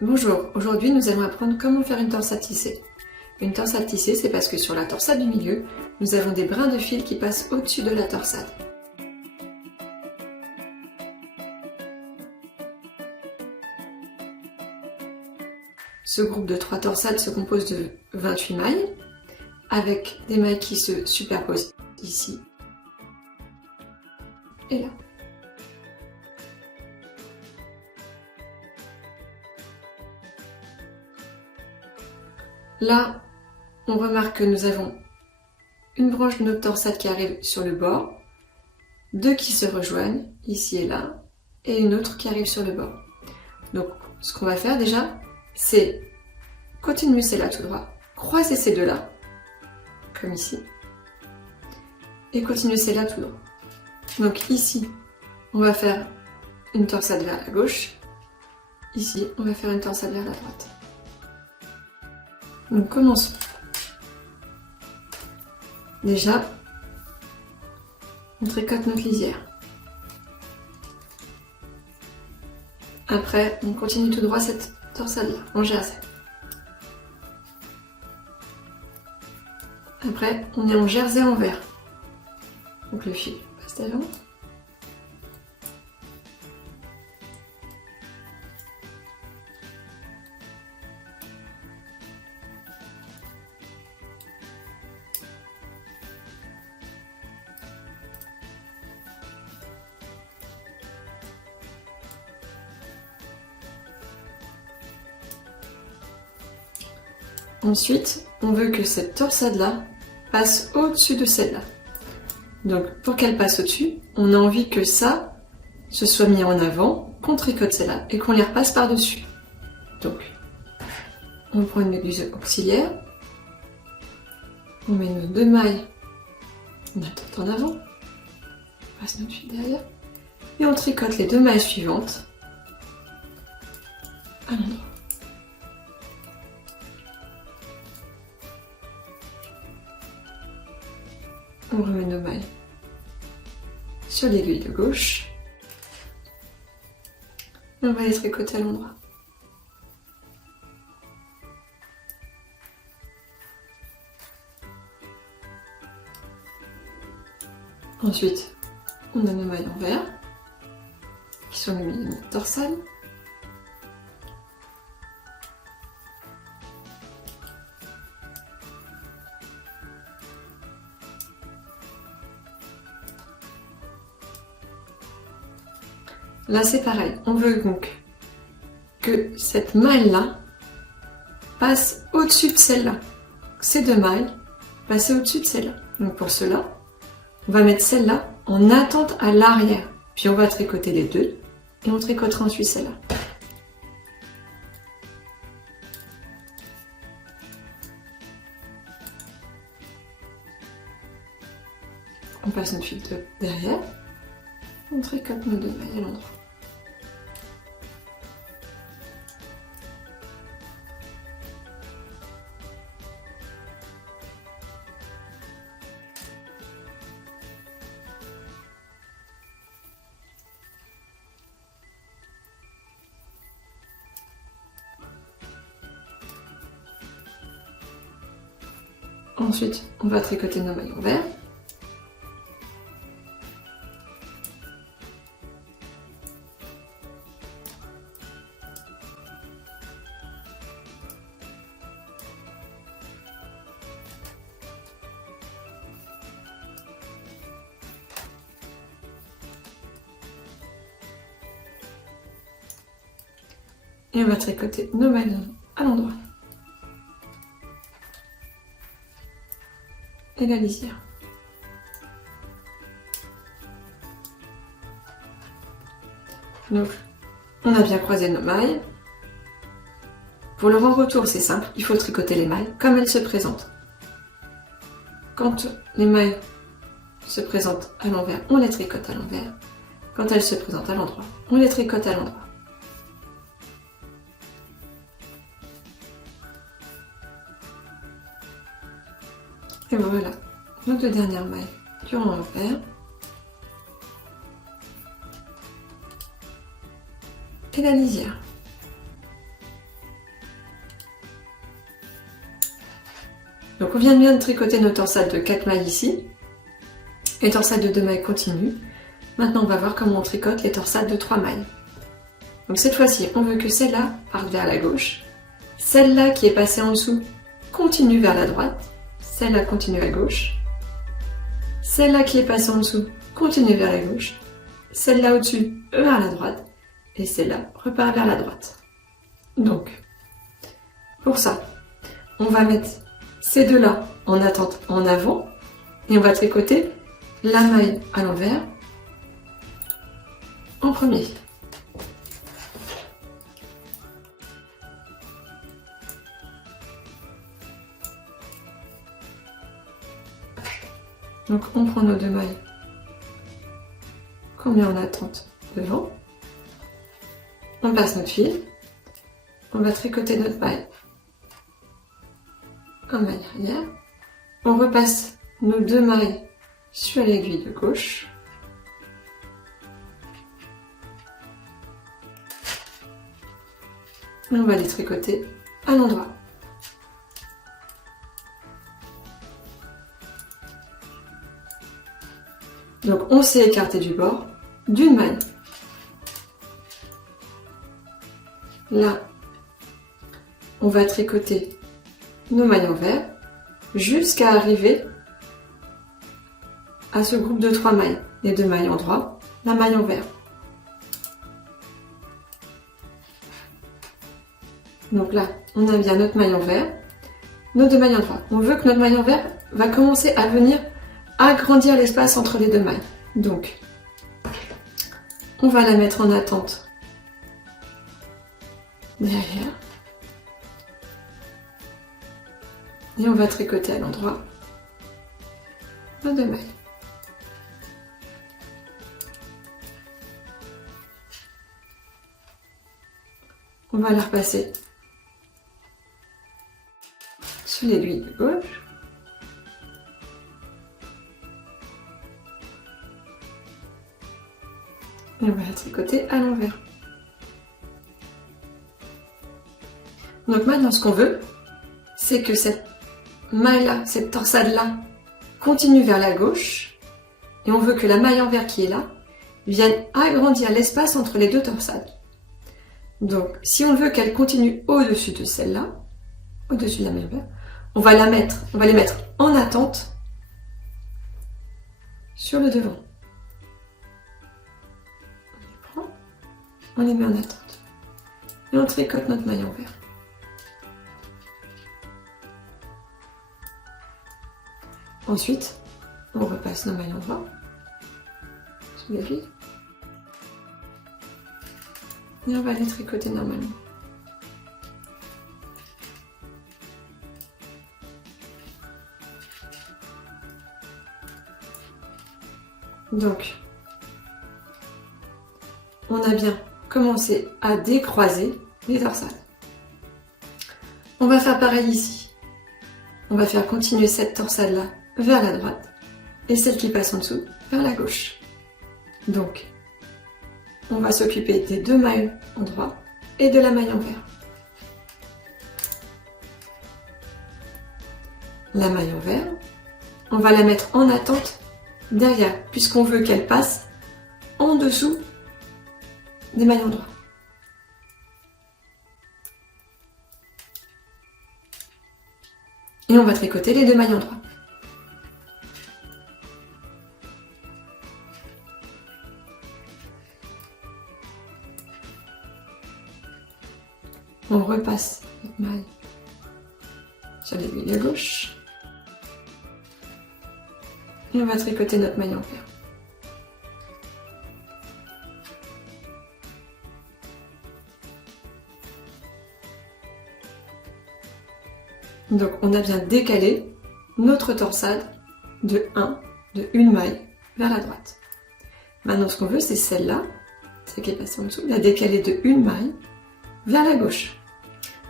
Bonjour, aujourd'hui nous allons apprendre comment faire une torsade tissée. Une torsade tissée, c'est parce que sur la torsade du milieu, nous avons des brins de fil qui passent au-dessus de la torsade. Ce groupe de 3 torsades se compose de 28 mailles, avec des mailles qui se superposent ici et là. Là, on remarque que nous avons une branche de notre torsade qui arrive sur le bord, 2 qui se rejoignent, ici et là, et une autre qui arrive sur le bord. Donc, ce qu'on va faire déjà, c'est continuer celle-là tout droit, croiser ces deux-là, comme ici, et continuer celle-là tout droit. Donc ici, on va faire une torsade vers la gauche, ici, on va faire une torsade vers la droite. Donc commençons. Déjà, on tricote notre lisière. Après, on continue tout droit cette torsade-là, en jersey. Après, on est en jersey envers. Donc le fil passe devant. Ensuite, on veut que cette torsade-là passe au-dessus de celle-là. Donc, pour qu'elle passe au-dessus, on a envie que ça se soit mis en avant, qu'on tricote celle-là et qu'on les repasse par-dessus. Donc, on prend une aiguille auxiliaire, on met nos 2 mailles, on attend en avant, on passe notre fil derrière, et on tricote les 2 mailles suivantes à l'endroit. On remet nos mailles sur l'aiguille de gauche et on va les tricoter à l'endroit. Ensuite, on a nos mailles en vert qui sont le milieu de notre torsade. Là, c'est pareil. On veut donc que cette maille-là passe au-dessus de celle-là. Ces 2 mailles passent au-dessus de celle-là. Donc pour cela, on va mettre celle-là en attente à l'arrière. Puis on va tricoter les 2 et on tricotera ensuite celle-là. On passe notre fil derrière. On tricote nos 2 mailles à l'endroit. Ensuite, on va tricoter nos mailles en vert. Et on va tricoter nos mailles à l'endroit. Et la lisière. Donc, on a bien croisé nos mailles. Pour le rang retour, c'est simple, il faut tricoter les mailles comme elles se présentent. Quand les mailles se présentent à l'envers, on les tricote à l'envers. Quand elles se présentent à l'endroit, on les tricote à l'endroit. Et voilà, nos 2 dernières mailles du rang envers. Et la lisière. Donc on vient de tricoter nos torsades de 4 mailles ici, les torsades de 2 mailles continuent. Maintenant on va voir comment on tricote les torsades de 3 mailles. Donc cette fois-ci, on veut que celle-là parte vers la gauche, celle-là qui est passée en dessous continue vers la droite, celle-là continue à gauche, celle-là qui est passée en dessous continue vers la gauche, celle-là au-dessus vers la droite, et celle-là repart vers la droite. Donc, pour ça, on va mettre ces deux-là en attente en avant, et on va tricoter la maille à l'envers en premier. Donc on prend nos 2 mailles qu'on met en attente devant, on passe notre fil, on va tricoter notre maille en maille arrière, on repasse nos 2 mailles sur l'aiguille de gauche, et on va les tricoter à l'endroit. Donc on s'est écarté du bord d'une maille. Là, on va tricoter nos mailles envers jusqu'à arriver à ce groupe de 3 mailles. Les 2 mailles en droit, la maille envers. Donc là, on a bien notre maille envers, nos 2 mailles en droit. On veut que notre maille envers va commencer à venir agrandir l'espace entre les 2 mailles. Donc, on va la mettre en attente derrière. Et on va tricoter à l'endroit nos 2 mailles. On va la repasser sur l'aiguille de gauche. Et on va la tricoter à l'envers. Donc maintenant, ce qu'on veut, c'est que cette maille-là, cette torsade-là, continue vers la gauche. Et on veut que la maille envers qui est là vienne agrandir l'espace entre les 2 torsades. Donc, si on veut qu'elle continue au-dessus de celle-là, au-dessus de la maille envers, on va les mettre en attente sur le devant. On les met en attente. Et on tricote notre maille envers. Ensuite, on repasse nos mailles en droit sous l'aiguille. Et on va les tricoter normalement. Donc, on a bien commencer à décroiser les torsades. On va faire pareil ici. On va faire continuer cette torsade-là vers la droite et celle qui passe en dessous vers la gauche. Donc, on va s'occuper des 2 mailles en droit et de la maille envers. La maille envers, on va la mettre en attente derrière, puisqu'on veut qu'elle passe en dessous des mailles en droit. Et on va tricoter les 2 mailles en droit. On repasse notre maille sur l'aiguille de gauche. Et on va tricoter notre maille envers. Donc on a bien décalé notre torsade de une maille vers la droite. Maintenant ce qu'on veut c'est celle-là, celle qui est passée en dessous, la décaler de une maille vers la gauche.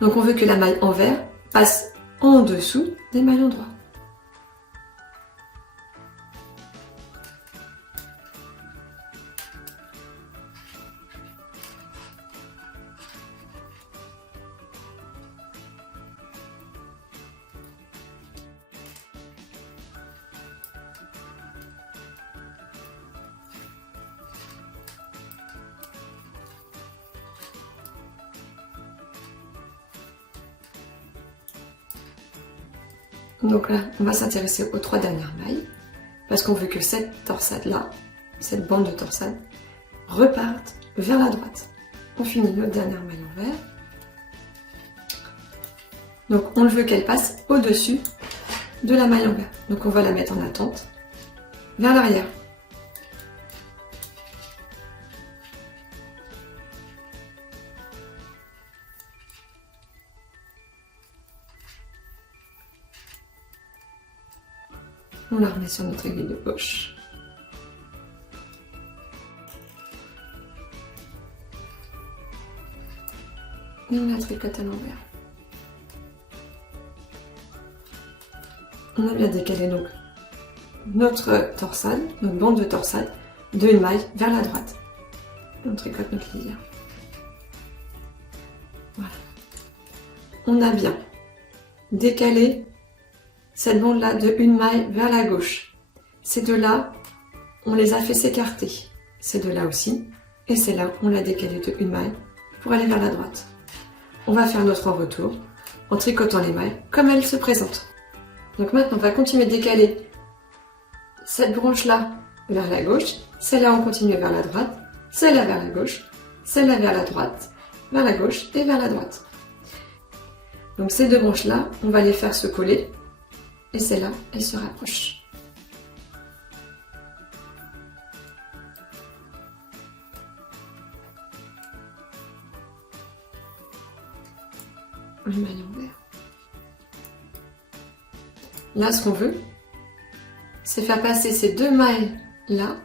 Donc on veut que la maille envers passe en dessous des mailles en droit. Donc là, on va s'intéresser aux 3 dernières mailles, parce qu'on veut que cette torsade-là, cette bande de torsade, reparte vers la droite. On finit notre dernière maille en vert. Donc on veut qu'elle passe au-dessus de la maille en vert. Donc on va la mettre en attente vers l'arrière. On la remet sur notre aiguille de gauche. Et on la tricote à l'envers. On a bien décalé donc notre torsade, notre bande de torsade, de une maille vers la droite. On tricote notre lisière. Voilà. On a bien décalé cette bande-là de une maille vers la gauche. Ces deux-là, on les a fait s'écarter. Ces deux-là aussi. Et celle-là, on l'a décalé de une maille pour aller vers la droite. On va faire notre retour en tricotant les mailles comme elles se présentent. Donc maintenant, on va continuer de décaler cette branche-là vers la gauche. Celle-là, on continue vers la droite. Celle-là vers la gauche. Celle-là vers la droite. Vers la gauche et vers la droite. Donc ces deux branches-là, on va les faire se coller. Et celle-là, elle se rapproche. Une maille en vert. Là, ce qu'on veut, c'est faire passer ces deux mailles-là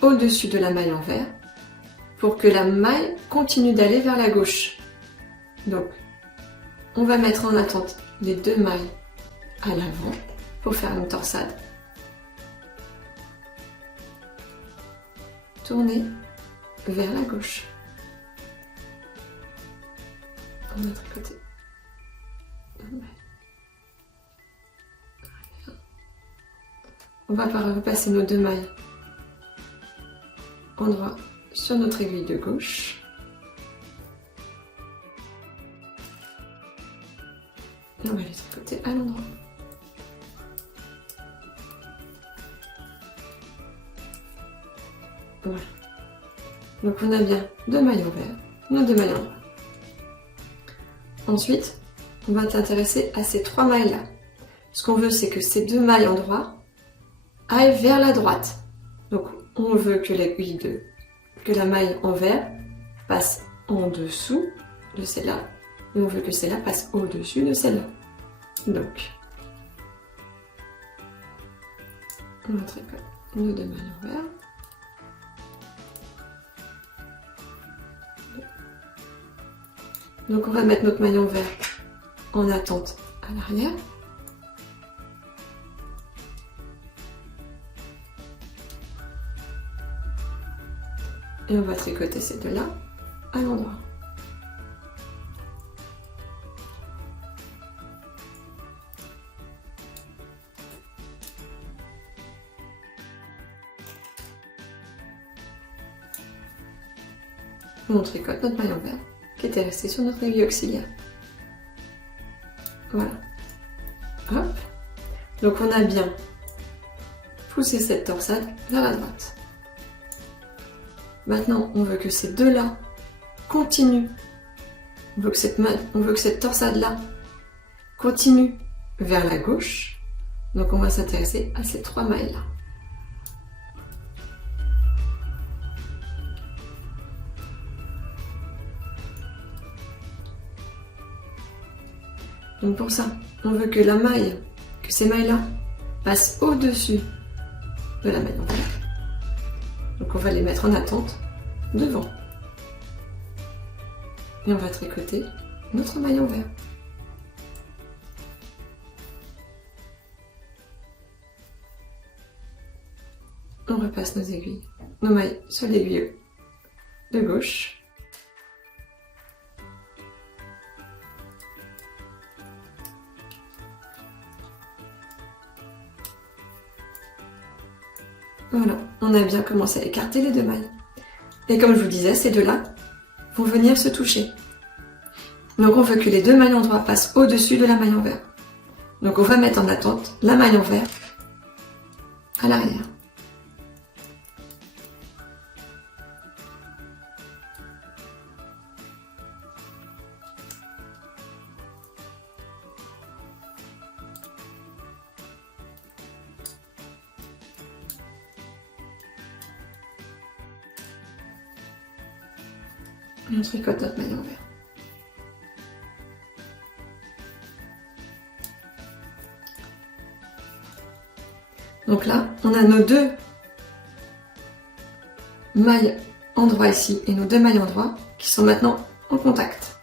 au-dessus de la maille en vert pour que la maille continue d'aller vers la gauche. Donc, on va mettre en attente les deux mailles à l'avant pour faire une torsade. Tourner vers la gauche. On va tricoter. On va repasser nos deux mailles en droit sur notre aiguille de gauche. Et on va les tricoter à l'endroit. Voilà. Donc on a bien deux mailles en vert, nos deux mailles en droit. Ensuite, on va s'intéresser à ces trois mailles-là. Ce qu'on veut, c'est que ces deux mailles en droit aillent vers la droite. Donc on veut que la maille en vert passe en dessous de celle-là. Et on veut que celle-là passe au-dessus de celle-là. Donc, on va tricoter nos deux mailles en vert. Donc on va mettre notre maille en vert en attente à l'arrière. Et on va tricoter ces deux-là à l'endroit. On tricote notre maille en vert qui était restée sur notre aiguille auxiliaire. Voilà. Hop. Donc on a bien poussé cette torsade vers la droite. Maintenant, on veut que ces deux-là continuent. On veut que cette torsade-là continue vers la gauche. Donc on va s'intéresser à ces trois mailles-là. Donc pour ça, on veut que ces mailles-là passent au-dessus de la maille en vert. Donc on va les mettre en attente devant. Et on va tricoter notre maille en vert. On repasse nos mailles sur l'aiguille de gauche. Voilà, on a bien commencé à écarter les deux mailles. Et comme je vous disais, ces deux-là vont venir se toucher. Donc on veut que les deux mailles en droit passent au-dessus de la maille en vert. Donc on va mettre en attente la maille envers à l'arrière. Et on tricote notre maille envers. Donc là, on a nos deux mailles endroit ici et nos deux mailles endroit qui sont maintenant en contact.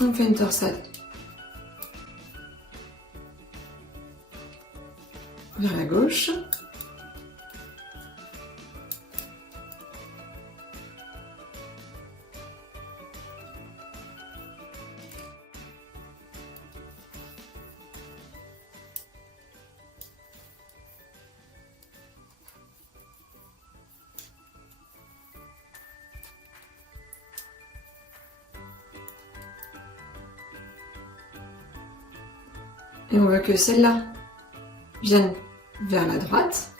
On fait une torsade vers la gauche. Et on veut que celle-là vienne vers la droite.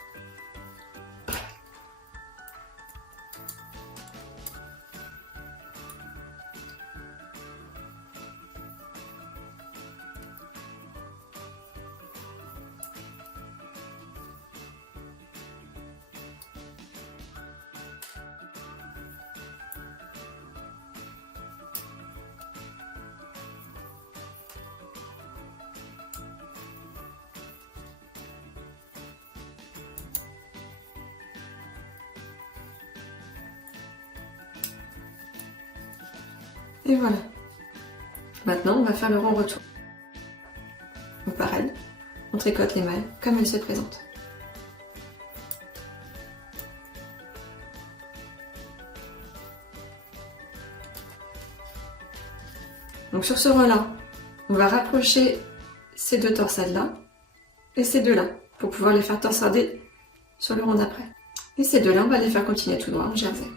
Et voilà. Maintenant, on va faire le rond retour. Donc pareil, on tricote les mailles comme elles se présentent. Donc sur ce rang-là, on va rapprocher ces deux torsades-là et ces deux-là pour pouvoir les faire torsader sur le rond d'après. Et ces deux-là, on va les faire continuer tout droit en jersey.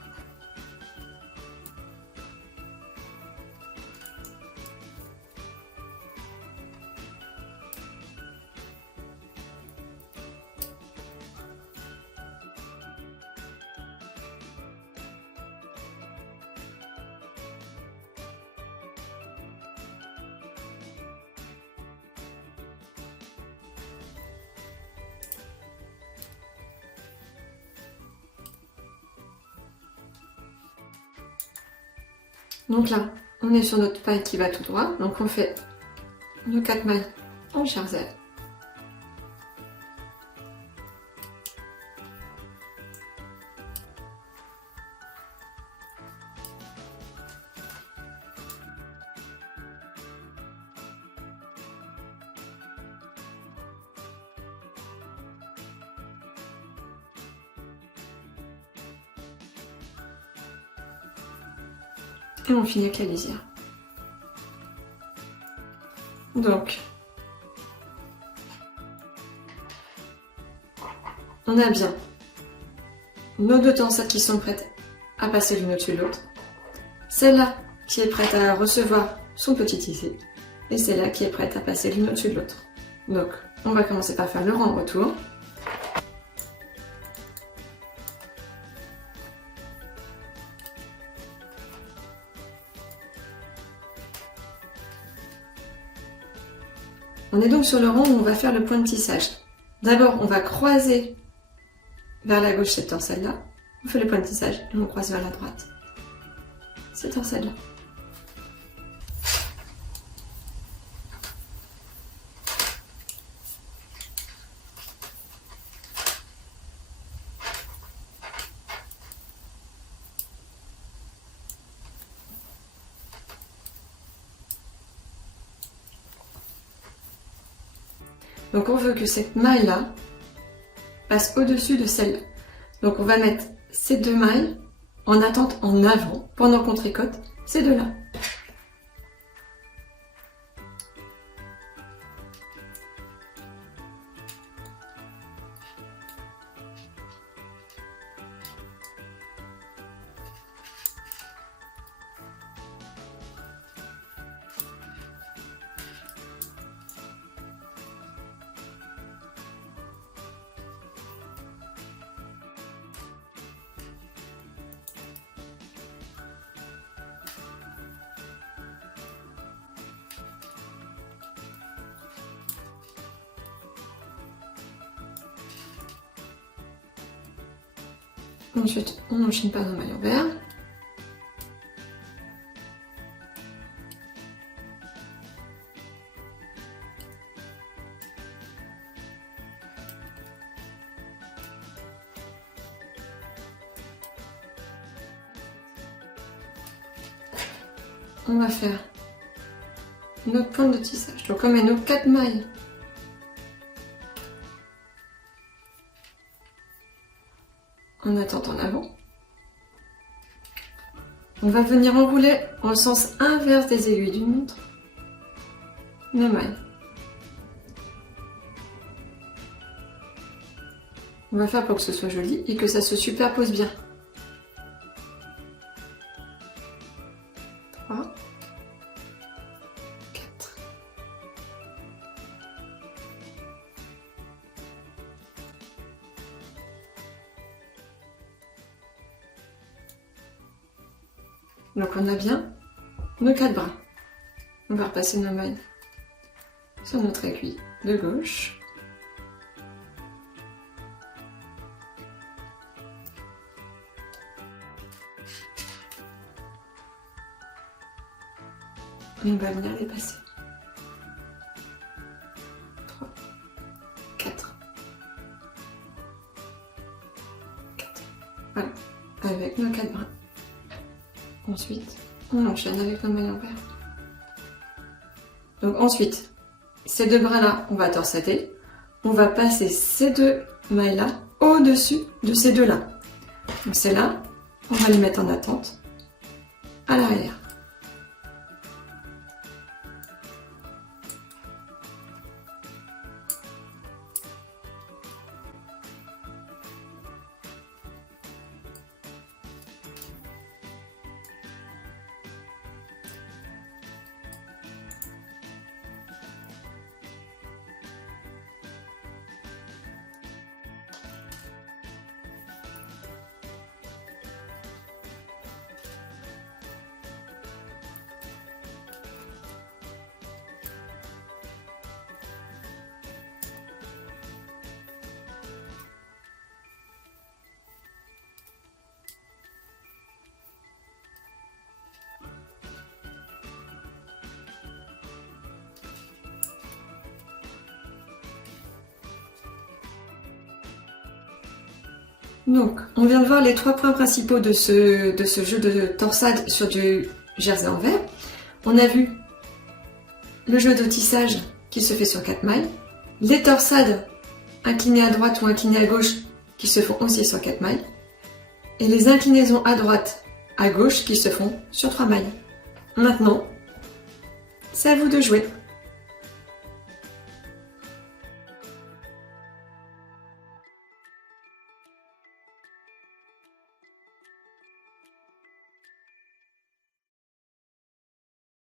Donc là, on est sur notre paille qui va tout droit. Donc on fait nos 4 mailles en jersey. Et on finit avec la lisière. Donc, on a bien nos deux torsades qui sont prêtes à passer l'une au-dessus de l'autre. Celle-là qui est prête à recevoir son petit tissé. Et celle-là qui est prête à passer l'une au-dessus de l'autre. Donc, on va commencer par faire le rang retour. On est donc sur le rond où on va faire le point de tissage. D'abord, on va croiser vers la gauche cette torsade-là. On fait le point de tissage et on croise vers la droite cette torsade-là. Donc on veut que cette maille-là passe au-dessus de celle-là. Donc on va mettre ces deux mailles en attente en avant pendant qu'on tricote ces deux-là. Ensuite, on enchaîne par nos mailles envers. On va faire notre pointe de tissage. Donc on met nos 4 mailles. On attend en avant. On va venir enrouler en le sens inverse des aiguilles d'une montre nos mailles. On va faire pour que ce soit joli et que ça se superpose bien. 3, 4. Donc on a bien nos 4 brins. On va repasser nos mailles sur notre aiguille de gauche. Et on va venir les passer. 3, 4. 4. Voilà, avec nos 4 brins. Ensuite, on enchaîne avec nos mailles envers. Donc ensuite, ces 2 brins-là, on va torsader. On va passer ces 2 mailles-là au-dessus de ces 2-là. Donc c'est là, on va les mettre en attente à l'arrière. Donc, on vient de voir les 3 points principaux de ce jeu de torsade sur du jersey envers. On a vu le jeu de tissage qui se fait sur 4 mailles, les torsades inclinées à droite ou inclinées à gauche qui se font aussi sur 4 mailles, et les inclinaisons à droite, à gauche qui se font sur 3 mailles. Maintenant, c'est à vous de jouer.